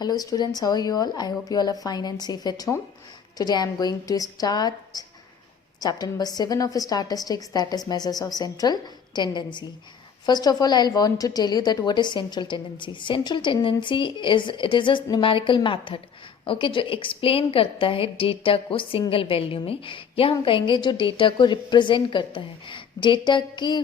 Hello students, how are you all? I hope you all are fine and safe at home. Today I am going to start chapter number 7 of statistics, that is measures of central tendency. First of all, I want to tell you that what is central tendency. Central tendency is a numerical method. Okay जो explain करता है data को single value में, या हम कहेंगे जो data को रिप्रेजेंट करता है, डेटा की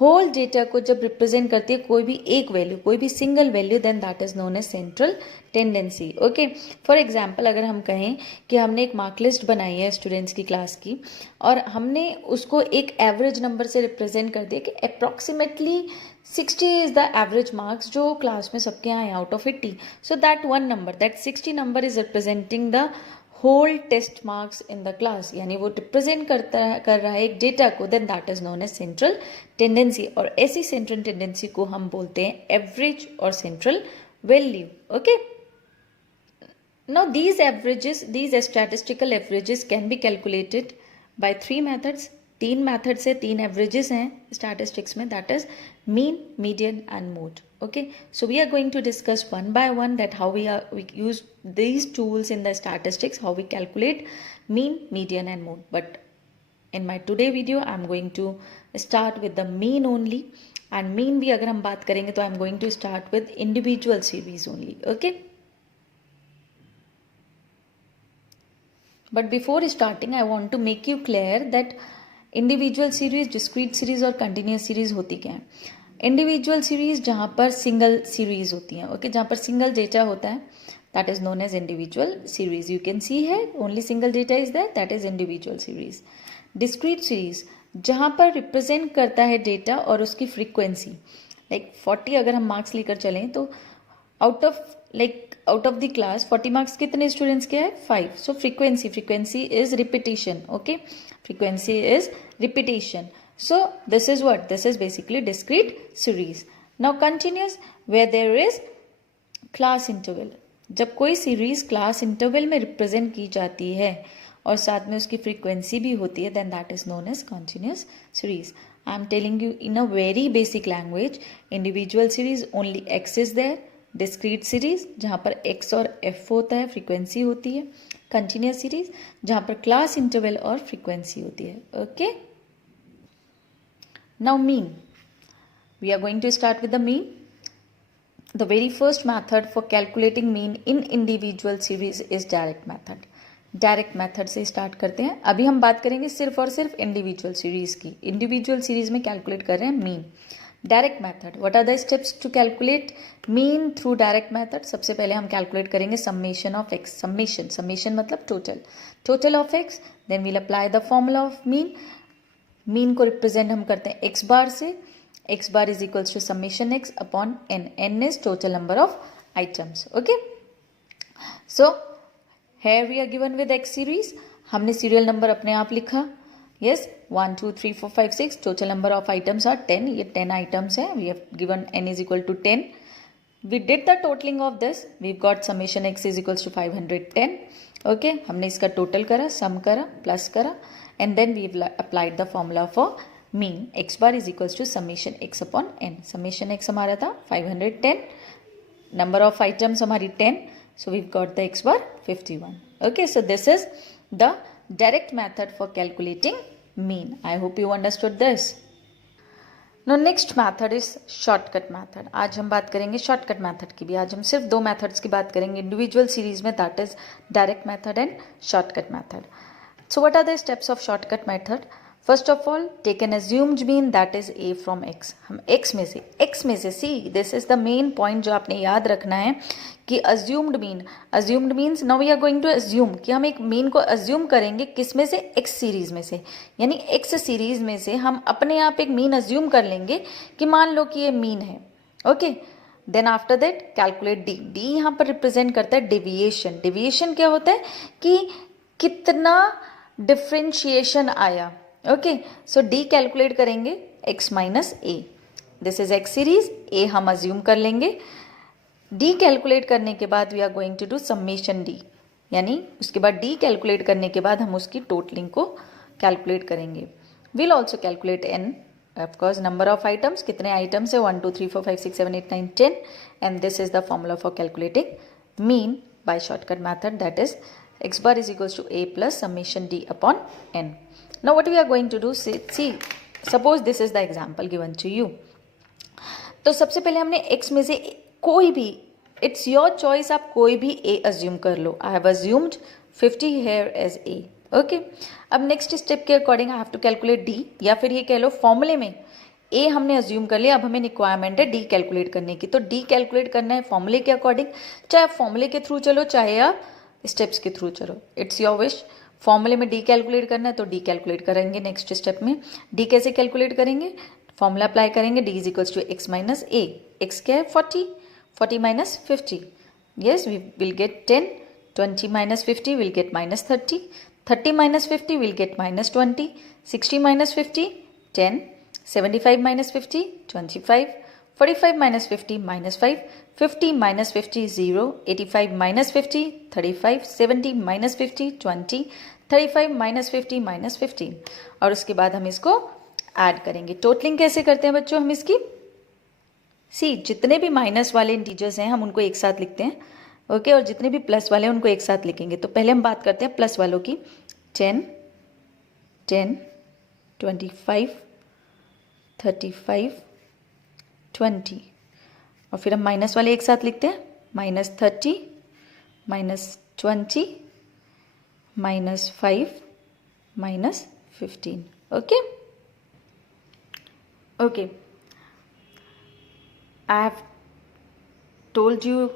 होल डेटा को जब रिप्रेजेंट करती है कोई भी एक वैल्यू, कोई भी single value, then that is known as central tendency. Okay, for example अगर हम कहें कि हमने एक मार्क लिस्ट बनाई है स्टूडेंट्स की क्लास की और हमने उसको एक एवरेज नंबर से रिप्रेजेंट कर दिया कि approximately 60 is the average marks जो क्लास में सबके आए out of 80. So that one number, that 60 number is representing the whole test marks in the class, यानी वो रिप्रेजेंट कर रहा है एक डेटा को, then that is known as central tendency. और ऐसी सेंट्रल टेंडेंसी को हम बोलते हैं एवरेज और central value. Okay, now these statistical averages can be calculated by three methods. तीन methods है, तीन averages हैं statistics में, that is mean, median and mode. Okay, so we are going to discuss one by one that how we use these tools in the statistics, how we calculate mean, median and mode. But in my today video I am going to start with the mean only, and mean भी अगर हम बात करेंगे तो I am going to start with individual series only. Okay, but before starting I want to make you clear that individual series, discrete series और continuous series होती क्या है. इंडिविजुअल सीरीज जहाँ पर सिंगल सीरीज होती है, ओके, जहाँ पर सिंगल डेटा होता है, that is known as individual series. You can see है only single data is that is individual series. Discrete series जहाँ पर रिप्रेजेंट करता है डेटा और उसकी फ्रीक्वेंसी, लाइक 40 अगर हम मार्क्स लेकर चलें तो out of the class 40 marks कितने स्टूडेंट्स के हैं? 5. So frequency is repetition. Okay, frequency is repetition. So this is what? This is basically discrete series. Now continuous, where there is class interval. जब कोई series class interval में represent की जाती है और साथ में उसकी फ्रीक्वेंसी भी होती है, then that is known as continuous series. I am telling you in a very basic language. Individual series only x is there. Discrete series जहाँ पर एक्स और एफ होता है, फ्रीक्वेंसी होती है. कंटिन्यूस सीरीज जहाँ पर क्लास इंटरवल और फ्रीक्वेंसी होती है. Okay, now mean. We are going to start with the mean. The very first method for calculating mean in individual series is direct method. Direct method से start करते हैं. अभी हम बात करेंगे सिर्फ और सिर्फ इंडिविजुअल सीरीज की. इंडिविजुअल सीरीज में कैलकुलेट कर रहे हैं mean. Direct method, what are the steps to calculate mean through direct method. सबसे पहले हम कैलकुलेट करेंगे समेशन ऑफ एक्स. समेशन मतलब total of x. Then we'll apply the formula of mean. Mean को रिप्रेजेंट हम करते हैं एक्स बार से. X bar is equals to summation x upon n. N is total number of items. Okay, so here we are given with x series. हमने serial number अपने आप लिखा. yes, 1 2 3 4 5 6. Total number of items are 10. ये 10 items है. We have given n is equal to 10. we did the totaling of this. we've got summation x is equals to 510. okay, हमने इसका total करा, सम करा, plus करा, and then we've applied the formula for mean. x bar is equals to summation x upon n. summation x हमारा था 510. number of items हमारी 10. So we've got the x bar 51. Okay, so this is the direct method for calculating mean. I hope you understood this. Now next method is shortcut method. आज हम बात करेंगे shortcut method की भी. आज हम सिर्फ दो methods की बात करेंगे individual series में, that is direct method and shortcut method. So what are the steps of shortcut method? First of all, take an assumed mean, that is a from x. हम x में से see, this is the main point जो आपने याद रखना है कि assumed means now we are going to assume कि हम एक mean को assume करेंगे किस में से? x सीरीज में से. यानी x सीरीज में से हम अपने आप एक mean assume कर लेंगे कि मान लो कि ये mean है. Okay, then after that calculate d. d यहाँ पर रिप्रेजेंट करता है डेविएशन. डेविएशन क्या होता है कि कितना डिफ्रेंशिएशन आया. ओके, सो d कैलकुलेट करेंगे x minus a. This is x series. a हम अज्यूम कर लेंगे. d कैलकुलेट करने के बाद we are going to do summation d, यानी उसके बाद d कैलकुलेट करने के बाद हम उसकी टोटलिंग को कैलकुलेट करेंगे. Will also calculate n, of course number of items, कितने आइटम्स है, 1 2 3 4 5 6 7 8 9 10, and this is the formula for calculating mean by shortcut method, that is x bar is equals to a plus summation d upon n. Now what we are going to do, see suppose this is the example given to you. तो सबसे पहले हमने x में से कोई भी, it's your choice, आप कोई भी a अज्यूम कर लो. I have assumed 50 here as a. Okay, अब नेक्स्ट स्टेप के according I have to calculate d, या फिर ये कह लो फॉर्मूले में a हमने अज्यूम कर लिया, अब हमें रिक्वायरमेंट है d कैलकुलेट करने की. तो d कैलकुलेट करना है फॉर्मूले के अकॉर्डिंग, चाहे आप फॉर्मूले के थ्रू चलो चाहे आप स्टेप्स के थ्रू चलो, इट्स योर विश. फॉर्मूले में d कैलकुलेट करना है तो d कैलकुलेट करेंगे. नेक्स्ट स्टेप में d कैसे कैलकुलेट करेंगे, फॉर्मूला अप्लाई करेंगे, d is equals to x minus a. x क्या है 40, 40 minus 50, yes we will get 10. 20 minus 50 will get minus 30. 30 minus 50 will get minus 20. 60 minus 50 10. 75 minus 50 25. 45 minus 50 minus 5. 50 minus 50 0. 85 minus 50 35. 70 minus 50 20. 35 minus 50 minus 15. और उसके बाद हम इसको add करेंगे. Totalling कैसे करते हैं बच्चों हम इसकी, सी जितने भी माइनस वाले इंटीजर्स हैं हम उनको एक साथ लिखते हैं. ओके, और जितने भी प्लस वाले हैं उनको एक साथ लिखेंगे. तो पहले हम बात करते हैं प्लस वालों की. 10 10 25 35 20, और फिर हम माइनस वाले एक साथ लिखते हैं. Minus 30 minus 20 minus 5 minus 15. Okay okay, I have told you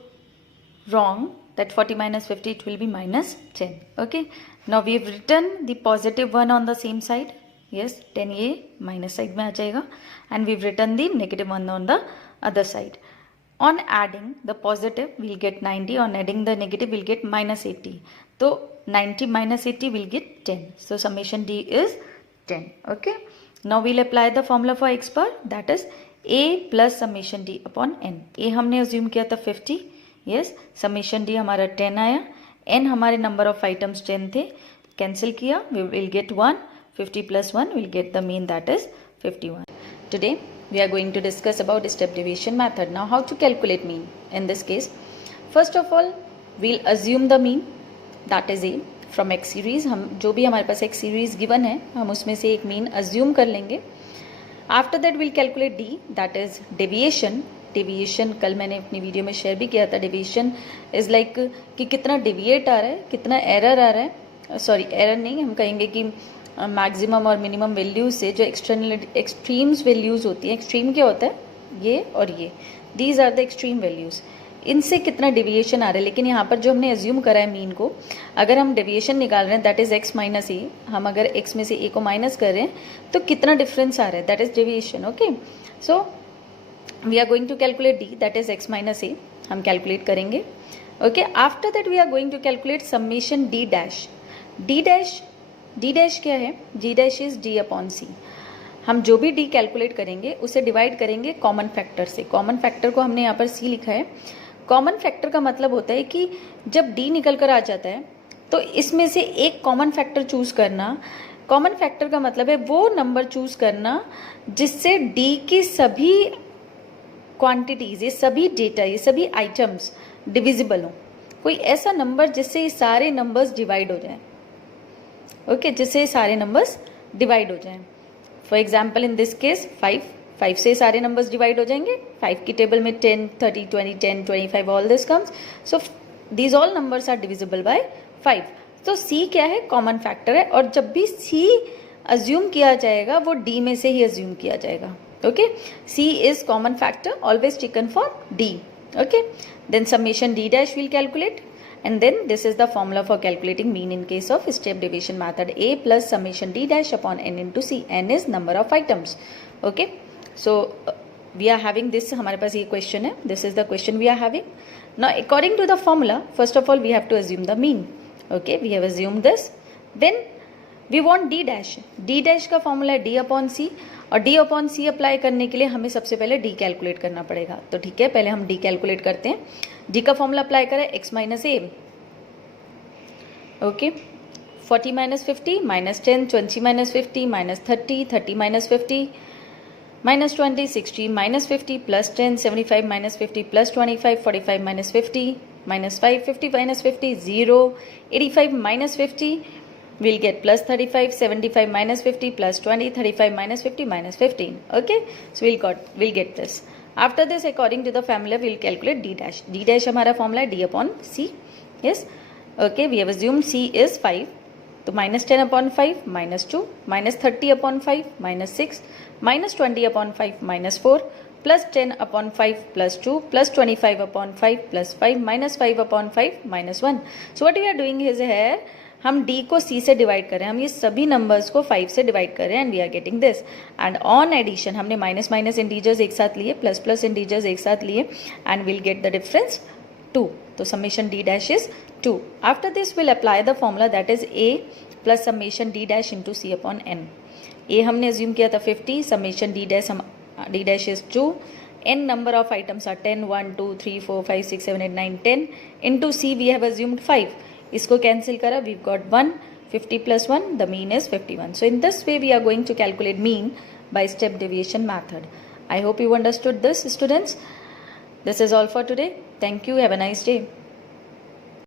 wrong that 40 minus 50 it will be minus 10. Okay, now we have written the positive one on the same side. Yes, 10 ये minus side में आ जाएगा, and we've written the negative one on the other side. On adding the positive we'll get 90, on adding the negative we'll get minus 80. तो 90 minus 80 will get 10. So summation d is 10. Okay, now we'll apply the formula for x bar, that is a plus summation d upon n. A हमने assume किया था 50, yes, summation D हमारा 10 आया, N हमारे number of items 10 थे, cancel किया, we will get 1. 50 plus 1 will get the mean, that is 51. Today we are going to discuss about step division method. Now how to calculate mean in this case. First of all we'll assume the mean, that is a from x series. हम जो भी हमारे पास एक series given है हम उसमें से एक मीन अज्यूम कर लेंगे. After that will calculate D, that is deviation. Deviation कल मैंने अपनी वीडियो में शेयर भी किया था. डेविएशन इज लाइक कि कितना डेविएट आ रहा है, कितना एरर आ रहा है. सॉरी एरर नहीं, हम कहेंगे कि मैक्सिमम और मिनिमम वैल्यूज से जो एक्सटर्नल एक्सट्रीम्स वैल्यूज होती है. एक्सट्रीम क्या होता है, ये और ये, these are the extreme values. इनसे कितना डेविएशन आ रहा है. लेकिन यहाँ पर जो हमने अज्यूम करा है मीन को, अगर हम डेविएशन निकाल रहे हैं that is X minus A, हम अगर एक्स में से ए को माइनस कर रहे हैं तो कितना डिफरेंस आ रहा है, that is deviation. Okay, so we are going to calculate D, that is X minus A, हम कैलकुलेट करेंगे. Okay, after that we are going to calculate summation D dash. D dash क्या है, D dash is D upon C. हम जो भी D calculate करेंगे उसे divide करेंगे कॉमन फैक्टर से. कॉमन फैक्टर को हमने यहाँ पर सी लिखा है. कॉमन फैक्टर का मतलब होता है कि जब d निकल कर आ जाता है तो इसमें से एक कॉमन फैक्टर चूज करना. कॉमन फैक्टर का मतलब है वो नंबर चूज करना जिससे d की सभी क्वांटिटीज, ये सभी डेटा, ये सभी आइटम्स डिविजिबल हो. कोई ऐसा नंबर जिससे ये सारे नंबर्स डिवाइड हो जाएं. ओके, जिससे ये सारे नंबर्स डिवाइड हो जाएं. For example in this case 5 से सारे नंबर्स डिवाइड हो जाएंगे. 5 की टेबल में 10 30 20 10 25 all this comes. So these all numbers are divisible by 5. तो C क्या है, कॉमन फैक्टर है, और जब भी C अज्यूम किया जाएगा वो D में से ही अज्यूम किया जाएगा. Okay, C is common factor always taken for D. Okay, then summation D dash will calculate, and then this is the formula for calculating mean in case of step deviation method. A plus summation D dash upon n into C. N is number of items. Okay, so we are having this, हमारे पास ये question है, this is the question we are having. Now according to the formula, first of all we have to assume the mean. Okay, we have assumed this. Then we want D dash. D dash का formula है D upon C, और D upon C apply करने के लिए हमें सबसे पहले D calculate करना पड़ेगा. तो ठीक है, पहले हम D कैलकुलेट करते हैं. D का फॉर्मूला अप्लाई करें, x minus A. Okay, 40 minus 50 minus 10, 20 minus 50 minus 30, 30 minus 50 minus 20, 60 minus 50 plus 10, 75 minus 50 plus 25, 45 minus 50 minus 5, 50 minus 50, 0, 85 minus 50, we'll get plus 35, 75 minus 50 plus 20, 35 minus 50 minus 15. Okay, so we'll get this. After this, according to the formula, we'll calculate d dash. D dash हमारा formula है d upon c. Yes, okay, we have assumed c is 5. तो minus 10 upon 5 minus 2, minus 30 upon 5 minus 6, minus 20 upon 5 minus 4, plus 10 upon 5 plus 2, plus 25 upon 5 plus 5, minus 5 upon 5 minus 1. So what we are doing is here, हम d को c से divide कर रहे हैं, हम ये सभी नंबर्स को 5 से डिवाइड कर रहे हैं, and we are getting this. And on addition हमने माइनस माइनस इंटीजर्स एक साथ लिए, प्लस प्लस इंटीजर्स एक साथ लिए, and will get the difference 2. तो summation d dash is 2. After this will apply the formula that is a plus summation d dash into c upon n. a हमने assume किया था 50, summation d dash is 2, n number of items are 10, 1, 2, 3, 4, 5, 6, 7, 8, 9, 10. Into c we have assumed 5. इसको cancel करा, we've got 1, 50 plus 1, the mean is 51. So in this way we are going to calculate mean by step deviation method. I hope you understood this, students. This is all for today. Thank you. Have a nice day.